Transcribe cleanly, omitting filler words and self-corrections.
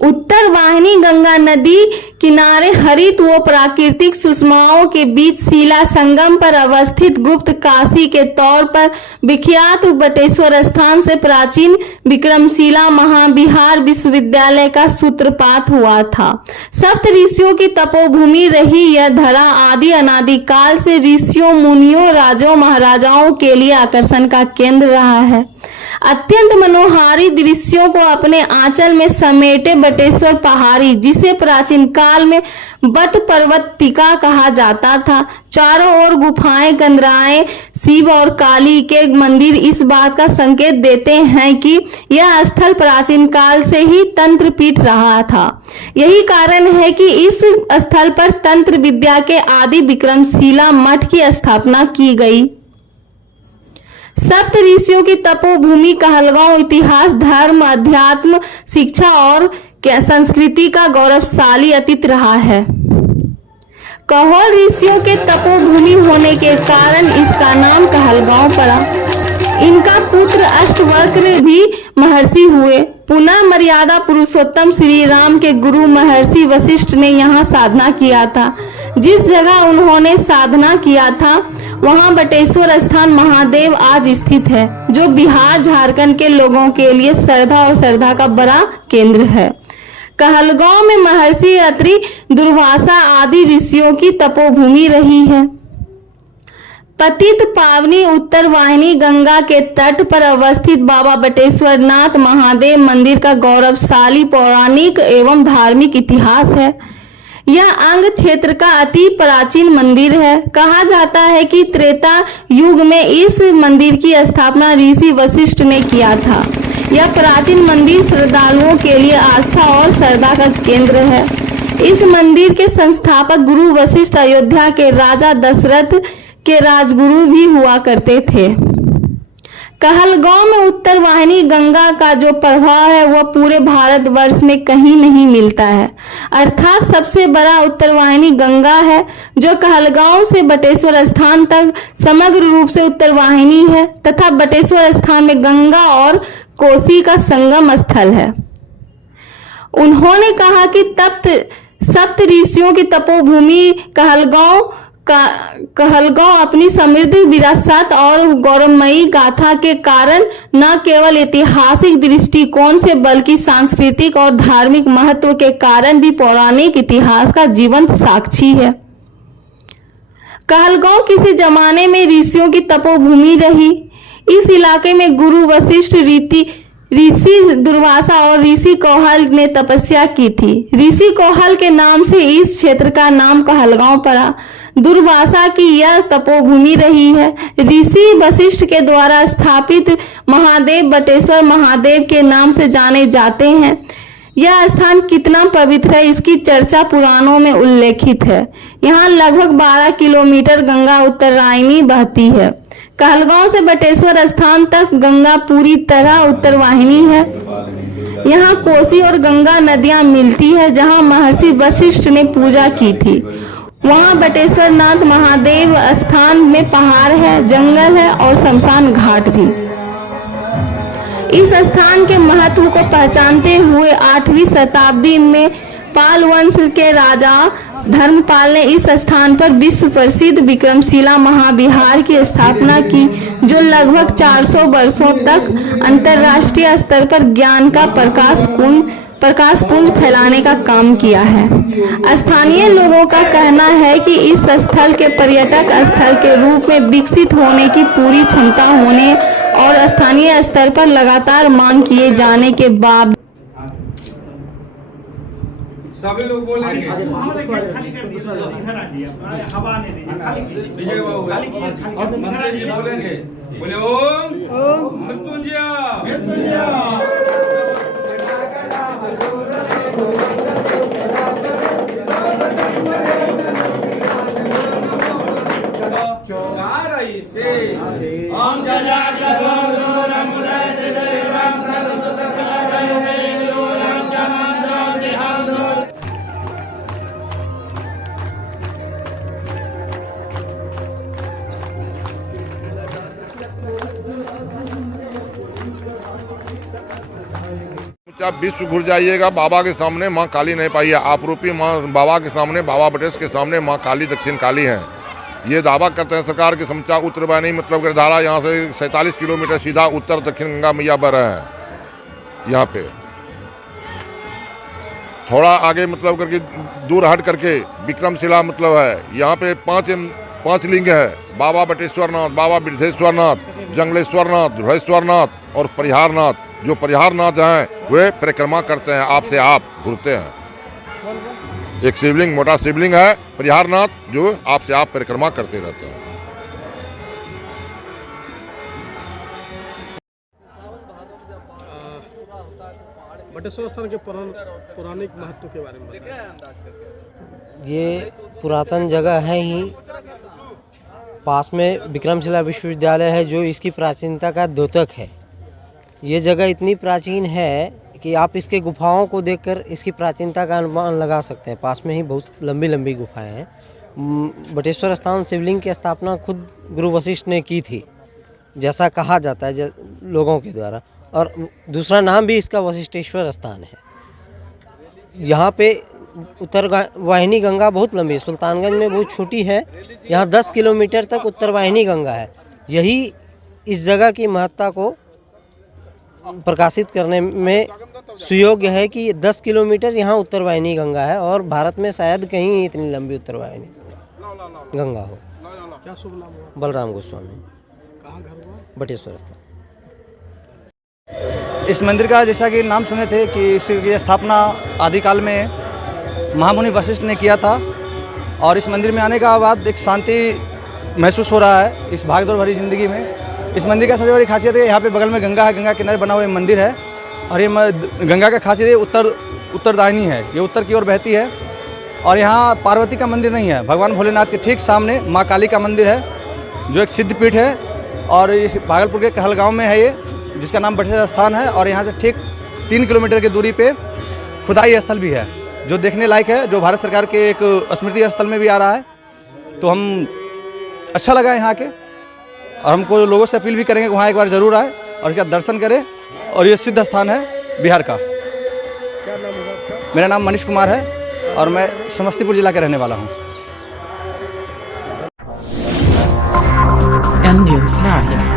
उत्तर वाहिनी गंगा नदी किनारे हरित व प्राकृतिक सुषमाओं के बीच शिला संगम पर अवस्थित गुप्त काशी के तौर पर विख्यात बटेश्वर स्थान से प्राचीन विक्रमशिला महाविहार विश्वविद्यालय का सूत्रपात हुआ था। सप्त ऋषियों की तपोभूमि रही यह धरा आदि अनादिकाल से ऋषियों मुनियों राजाओं महाराजाओं के लिए आकर्षण का केंद्र रहा है। अत्यंत मनोहारी दृश्यों को अपने आंचल में समेटे बटेश्वर पहाड़ी, जिसे प्राचीन काल में बट पर्वतिका कहा जाता था, चारों ओर गुफाएं कंदराएं शिव और काली के मंदिर इस बात का संकेत देते हैं कि यह स्थल प्राचीन काल से ही तंत्र पीठ रहा था। यही कारण है कि इस स्थल पर तंत्र विद्या के आदि विक्रमशिला मठ की स्थापना की गई। सप्त ऋषियों की तपोभूमि कहलगांव इतिहास, धर्म, अध्यात्म, शिक्षा और संस्कृति का गौरवशाली अतीत रहा है। कहोल ऋषियों के तपोभूमि होने के कारण इसका नाम कहलगांव पड़ा। इनका पुत्र अष्टवक्र भी महर्षि हुए। पुनः मर्यादा पुरुषोत्तम श्री राम के गुरु महर्षि वशिष्ठ ने यहाँ साधना किया था। जिस जगह उन्होंने साधना किया था वहाँ बटेश्वर स्थान महादेव आज स्थित है, जो बिहार झारखंड के लोगों के लिए श्रद्धा और श्रद्धा का बड़ा केंद्र है। कहलगांव में महर्षि अत्रि, दुर्वासा आदि ऋषियों की तपोभूमि रही है। पतित पावनी उत्तर वाहिनी गंगा के तट पर अवस्थित बाबा बटेश्वरनाथ महादेव मंदिर का गौरवशाली पौराणिक एवं धार्मिक इतिहास है। यह अंग क्षेत्र का अति प्राचीन मंदिर है। कहा जाता है कि त्रेता युग में इस मंदिर की स्थापना ऋषि वशिष्ठ ने किया था। यह प्राचीन मंदिर श्रद्धालुओं के लिए आस्था और श्रद्धा का केंद्र है। इस मंदिर के संस्थापक गुरु वशिष्ठ अयोध्या के राजा दशरथ के राजगुरु भी हुआ करते थे। कहलगांव में उत्तर वाहिनी गंगा का जो प्रभाव है वह पूरे भारतवर्ष में कहीं नहीं मिलता है। अर्थात सबसे बड़ा उत्तर वाहिनी गंगा है, जो कहलगांव से बटेश्वर स्थान तक समग्र रूप से उत्तर वाहिनी है तथा बटेश्वर स्थान में गंगा और कोसी का संगम स्थल है। उन्होंने कहा कि सप्त ऋषियों की तपोभूमि कहलगांव अपनी समृद्ध विरासत और गौरवमयी गाथा के कारण न केवल ऐतिहासिक दृष्टिकोण से बल्कि सांस्कृतिक और धार्मिक महत्व के कारण भी पौराणिक इतिहास का जीवंत साक्षी है। कहलगांव किसी जमाने में ऋषियों की तपोभूमि रही। इस इलाके में गुरु वशिष्ठ, ऋषि दुर्वासा और ऋषि कौहल ने तपस्या की थी। ऋषि कौहल के नाम से इस क्षेत्र का नाम कहलगांव पड़ा। दुर्वासा की यह तपोभूमि रही है। ऋषि वशिष्ठ के द्वारा स्थापित महादेव बटेश्वर महादेव के नाम से जाने जाते हैं। यह स्थान कितना पवित्र है इसकी चर्चा पुराणों में उल्लेखित है। यहाँ लगभग 12 किलोमीटर गंगा उत्तरायणी बहती है। कहलगांव से बटेश्वर स्थान तक गंगा पूरी तरह उत्तर वाहिनी है। यहाँ कोसी और गंगा नदियां मिलती है। जहाँ महर्षि वशिष्ठ ने पूजा की थी वहाँ बटेश्वर नाथ महादेव स्थान में पहाड़ है, जंगल है और शमशान घाट भी। इस स्थान के महत्व को पहचानते हुए 8वीं शताब्दी में पाल वंश के राजा धर्मपाल ने इस स्थान पर विश्व प्रसिद्ध विक्रमशिला महाविहार की स्थापना की, जो लगभग 400 वर्षों तक अंतर्राष्ट्रीय स्तर पर ज्ञान का प्रकाश पुंज फैलाने का काम किया है। स्थानीय लोगों का कहना है कि इस स्थल के पर्यटक स्थल के रूप में विकसित होने की पूरी क्षमता होने और स्थानीय स्तर पर लगातार मांग किए जाने के बाद सभी लोग बोलेंगे। विजय बाबू मंत्री जी बोलेंगे, बोले ओम मृत्युंजय। आप विश्व घुर जाइएगा, बाबा के सामने माँ काली नहीं पाई है। आप रूपी माँ बाबा के सामने, बाबा बटेश के सामने माँ काली दक्षिण काली हैं। ये दावा करते हैं सरकार के समचा उत्तर वाहिनी मतलब गिरधारा यहाँ से 47 किलोमीटर सीधा उत्तर दक्षिण गंगा मैया बह रहे हैं। यहाँ पे थोड़ा आगे मतलब करके दूर हट करके विक्रमशिला मतलब है। यहाँ पे पांच लिंग है, बाबा बटेश्वरनाथ, बाबा बिरधेश्वरनाथ, जंगलेश्वरनाथ, धुरेश्वरनाथ और परिहारनाथ। जो परिहारनाथ हैं वे परिक्रमा करते हैं, आपसे आप घूरते हैं। एक शिवलिंग, मोटा शिवलिंग है परिहारनाथ, जो आपसे आप परिक्रमा करते रहते हैं। बटेश्वर स्थान के पौराणिक महत्व के बारे में बताएं। ये पुरातन जगह है ही, पास में विक्रमशिला विश्वविद्यालय है जो इसकी प्राचीनता का द्योतक है। ये जगह इतनी प्राचीन है कि आप इसके गुफाओं को देखकर इसकी प्राचीनता का अनुमान लगा सकते हैं। पास में ही बहुत लंबी लंबी गुफाएं हैं। बटेश्वर स्थान शिवलिंग की स्थापना खुद गुरु वशिष्ठ ने की थी, जैसा कहा जाता है लोगों के द्वारा, और दूसरा नाम भी इसका वशिष्ठेश्वर स्थान है। यहाँ पे उत्तर वाहिनी गंगा बहुत लंबी है, सुल्तानगंज में बहुत छोटी है, यहाँ 10 किलोमीटर तक उत्तर वाहिनी गंगा है। यही इस जगह की महत्ता को प्रकाशित करने में सुयोग्य है कि 10 किलोमीटर यहाँ उत्तर वाहिनी गंगा है और भारत में शायद कहीं इतनी लंबी उत्तर वाहिनी गंगा हो। क्या शुभ नाम है? बलराम गोस्वामी। कहाँ घर हुआ? बटेश्वर स्थान। इस मंदिर का जैसा कि नाम सुने थे कि इसकी स्थापना आदिकाल में महामुनि वशिष्ठ ने किया था, और इस मंदिर में आने का बाद एक शांति महसूस हो रहा है इस भागदौड़ भरी ज़िंदगी में। इस मंदिर का सबसे बड़ी खासियत है यहाँ पे बगल में गंगा है, गंगा किनारे बना हुआ मंदिर है, और ये गंगा का खासियत उत्तरदायिनी है, ये उत्तर की ओर बहती है। और यहाँ पार्वती का मंदिर नहीं है, भगवान भोलेनाथ के ठीक सामने माँ काली का मंदिर है, जो एक सिद्धपीठ है, और इस भागलपुर के कहलगांव में है ये, जिसका नाम बटेश्वर स्थान है। और यहाँ से ठीक 3 किलोमीटर की दूरी पे खुदाई स्थल भी है, जो देखने लायक है, जो भारत सरकार के एक स्मृति स्थल में भी आ रहा है। तो हम अच्छा लगा यहाँ के, और हमको लोगों से अपील भी करेंगे वहाँ एक बार ज़रूर आए और इसका दर्शन करें। और ये सिद्ध स्थान है बिहार का। क्या नाम है आपका? मेरा नाम मनीष कुमार है और मैं समस्तीपुर जिला का रहने वाला हूँ। M News Live